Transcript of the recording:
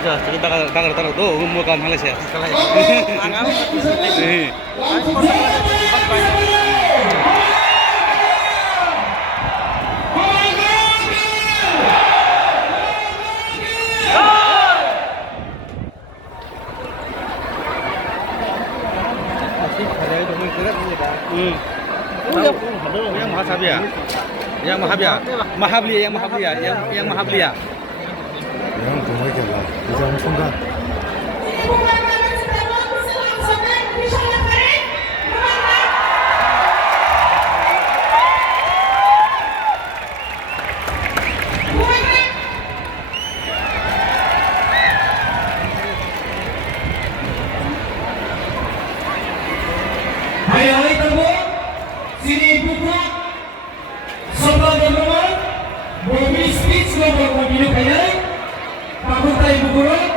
bisa kita tangan taruh tuh umur kamu Malaysia. Yang Mahablia, yang Mahablia, Mahablia, yang Mahablia, yang Mahablia. Yang 동물이야. 이상 순간. Hai kamu, sini buka, sebelah teman-teman, mobil speech nomor mobil kaya, kamu tahu buku